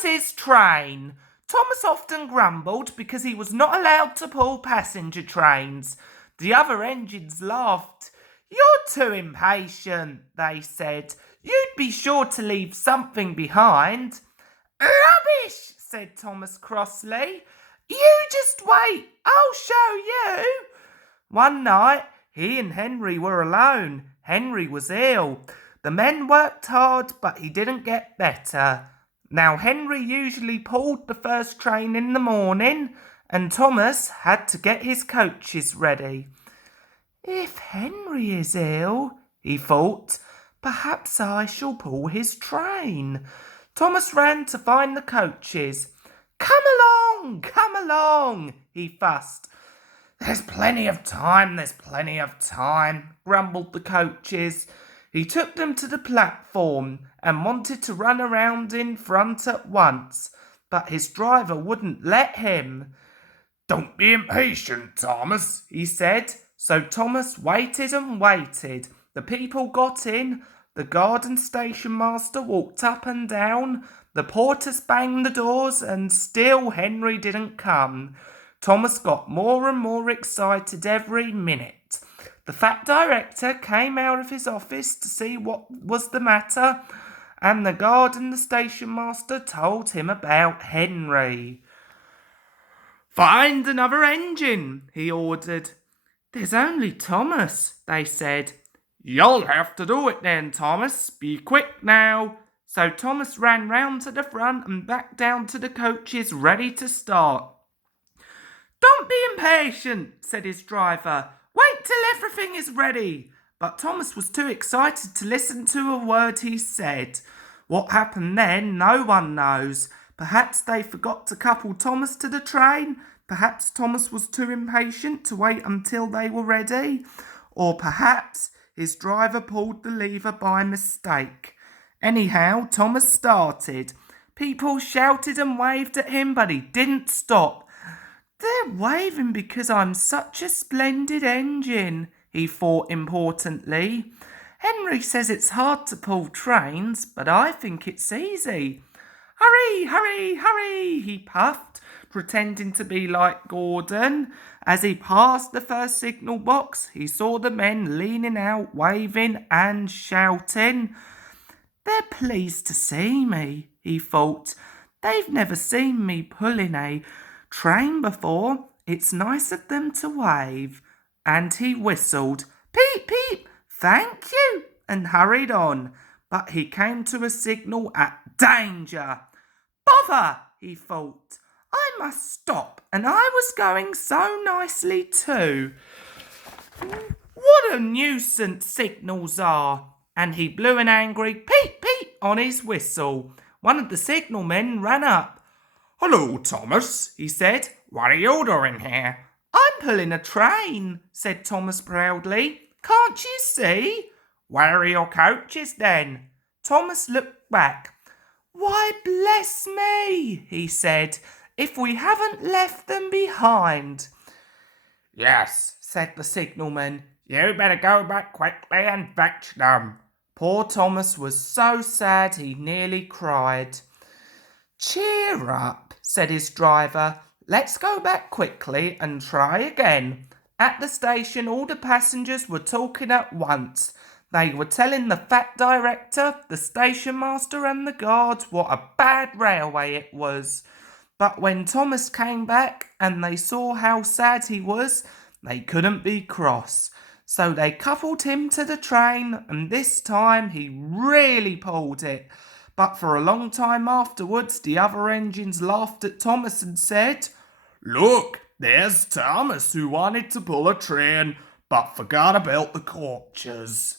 Thomas's train. Thomas often grumbled because he was not allowed to pull passenger trains. The other engines laughed. "You're too impatient," they said. "You'd be sure to leave something behind." "Rubbish," said Thomas crossly. "You just wait, I'll show you." One night, he and Henry were alone. Henry was ill. The men worked hard, but he didn't get better. Now, Henry usually pulled the first train in the morning, and Thomas had to get his coaches ready. "If Henry is ill," he thought, "perhaps I shall pull his train." Thomas ran to find the coaches. Come along," he fussed. There's plenty of time, grumbled the coaches. He took them to the platform and wanted to run around in front at once, but his driver wouldn't let him. "Don't be impatient, Thomas," he said. So Thomas waited and waited. The people got in. The guard and station master walked up and down. The porters banged the doors, and still Henry didn't come. Thomas got more and more excited every minute. The fat director came out of his office to see what was the matter, and the guard and the station master told him about Henry. "Find another engine," he ordered. "There's only Thomas," they said. "You'll have to do it then, Thomas. Be quick now." So Thomas ran round to the front and back down to the coaches, ready to start. "Don't be impatient," said his driver. "Wait till everything is ready." But Thomas was too excited to listen to a word he said. What happened then, no one knows. Perhaps they forgot to couple Thomas to the train. Perhaps Thomas was too impatient to wait until they were ready. Or perhaps his driver pulled the lever by mistake. Anyhow, Thomas started. People shouted and waved at him, but he didn't stop. "They're waving because I'm such a splendid engine," he thought importantly. "Henry says it's hard to pull trains, but I think it's easy." "Hurry, hurry, hurry," he puffed, pretending to be like Gordon. As he passed the first signal box, he saw the men leaning out, waving and shouting. "They're pleased to see me," he thought. "They've never seen me pulling a train before. It's nice of them to wave." And he whistled, "Peep, peep, thank you," and hurried on. But he came to a signal at danger. "Bother," he thought. "I must stop, and I was going so nicely too. What a nuisance signals are." And he blew an angry peep, peep on his whistle. One of the signalmen ran up. "Hello, Thomas," he said. "What are you doing here?" "I'm pulling a train," said Thomas proudly. "Can't you see?" "Where are your coaches then?" Thomas looked back. "Why, bless me," he said, "if we haven't left them behind." "Yes," said the signalman. "You better go back quickly and fetch them." Poor Thomas was so sad he nearly cried. "Cheer up," said his driver. "Let's go back quickly and try again." At the station, all the passengers were talking at once. They were telling the fat director, the station master and the guards what a bad railway it was. But when Thomas came back and they saw how sad he was, they couldn't be cross. So they coupled him to the train, and this time he really pulled it. But for a long time afterwards, the other engines laughed at Thomas and said, "Look, there's Thomas who wanted to pull a train, but forgot about the coaches."